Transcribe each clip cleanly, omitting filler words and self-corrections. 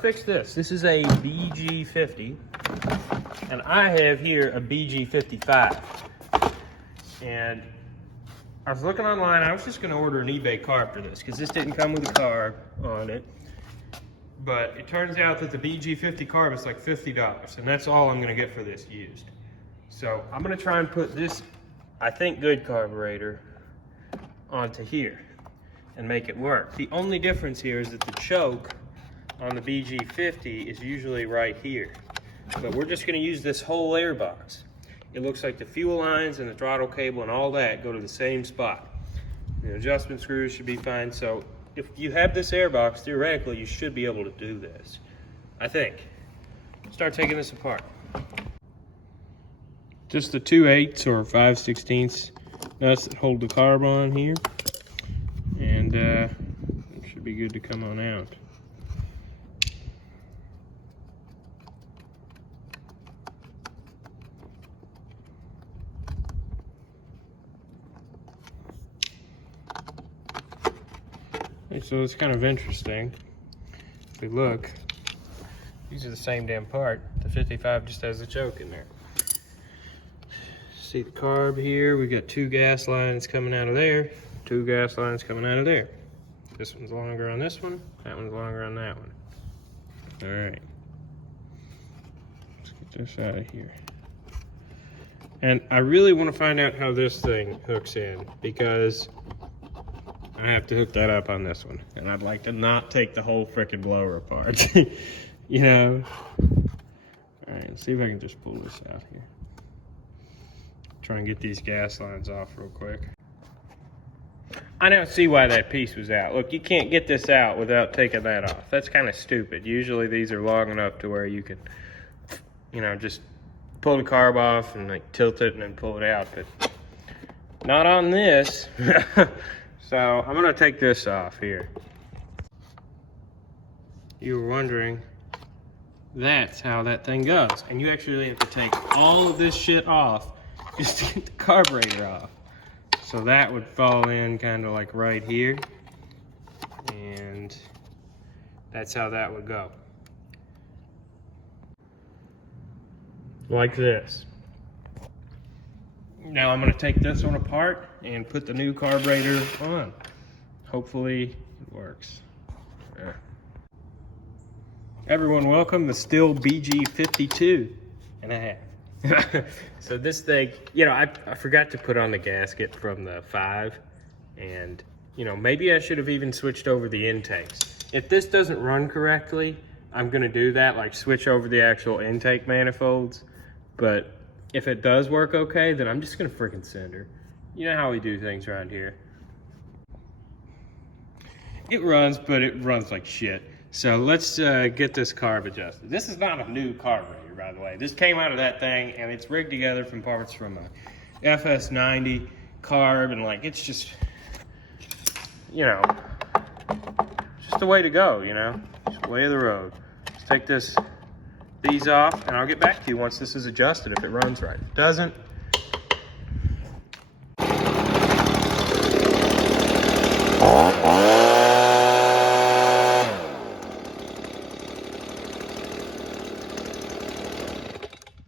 fix this. This is a BG50, and I have here a BG55. And I was looking online. I was just going to order an eBay carb for this because this didn't come with a carb on it. But it turns out that the BG50 carb is like $50, and that's all I'm going to get for this used. So I'm going to try and put this, I think, good carburetor onto here and make it work. The only difference here is that the choke on the BG50 is usually right here. But we're just going to use this whole airbox. It looks like the fuel lines and the throttle cable and all that go to the same spot. The adjustment screws should be fine. So if you have this airbox, theoretically, you should be able to do this. I think. Start taking this apart. Just the 2/8 or 5/16 nuts that hold the carb on here. And it should be good to come on out. So it's kind of interesting. If we look, these are the same damn part. The 55 just has the choke in there. See the carb here? We got 2 gas lines coming out of there, 2 gas lines coming out of there. This one's longer on this one, that one's longer on that one. All right, let's get this out of here. And I really want to find out how this thing hooks in, because I have to hook that up on this one, and I'd like to not take the whole frickin' blower apart. You know? All right, let's see if I can just pull this out here. Try and get these gas lines off real quick. I now see why that piece was out. Look, you can't get this out without taking that off. That's kind of stupid. Usually these are long enough to where you can, you know, just pull the carb off and like tilt it and then pull it out, but not on this. So I'm gonna take this off here. You were wondering, that's how that thing goes. And you actually have to take all of this shit off just to get the carburetor off. So that would fall in kind of like right here. And that's how that would go. Like this. Now I'm going to take this one apart and put the new carburetor on. Hopefully it works. Yeah. Everyone welcome the Stihl BG 52.5. So this thing, you know, I forgot to put on the gasket from the 5, and you know, maybe I should have even switched over the intakes. If this doesn't run correctly, I'm going to do that, like switch over the actual intake manifolds. But if it does work okay, then I'm just gonna freaking send her. You know how we do things around here. It runs, but it runs like shit. So let's get this carb adjusted. This is not a new carburetor, by the way. This came out of that thing, and it's rigged together from parts from a FS90 carb, and like, it's just, you know, just the way to go, you know? Just the way of the road. Let's take these off, and I'll get back to you once this is adjusted, if it runs right. If it doesn't,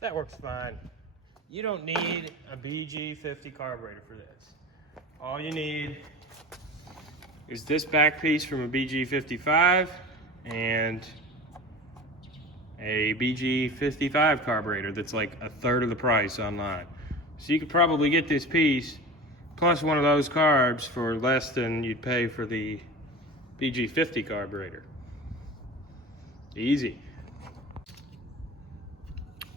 that works fine. You don't need a BG50 carburetor for this. All you need is this back piece from a BG55 and a BG55 carburetor that's like 1/3 of the price online. So you could probably get this piece plus one of those carbs for less than you'd pay for the BG50 carburetor. Easy.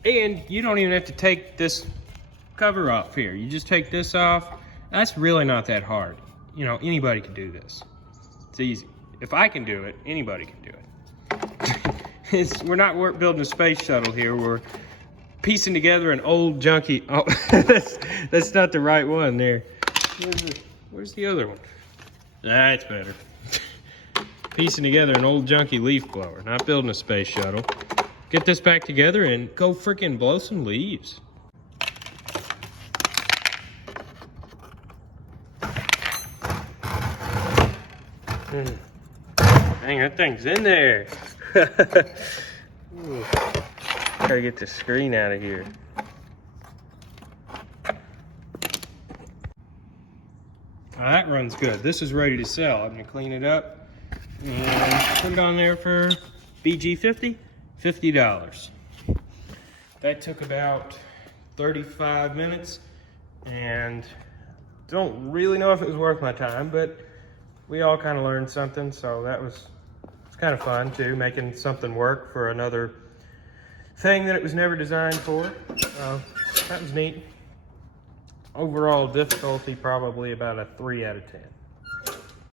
And you don't even have to take this cover off here. You just take this off. That's really not that hard. You know, anybody can do this. It's easy. If I can do it, anybody can do it. We're not building a space shuttle here. We're piecing together an old junky. Oh, that's not the right one there. Where's the other one? That's better. Piecing together an old junky leaf blower. Not building a space shuttle. Get this back together and go freaking blow some leaves. Dang, that thing's in there. Ooh, gotta get the screen out of here. Now that runs good. This is ready to sell. I'm gonna clean it up and put it on there for BG 50, $50. That took about 35 minutes, and don't really know if it was worth my time, but we all kind of learned something, so it's kind of fun too, making something work for another thing that it was never designed for. That was neat. Overall difficulty, probably about a 3 out of 10.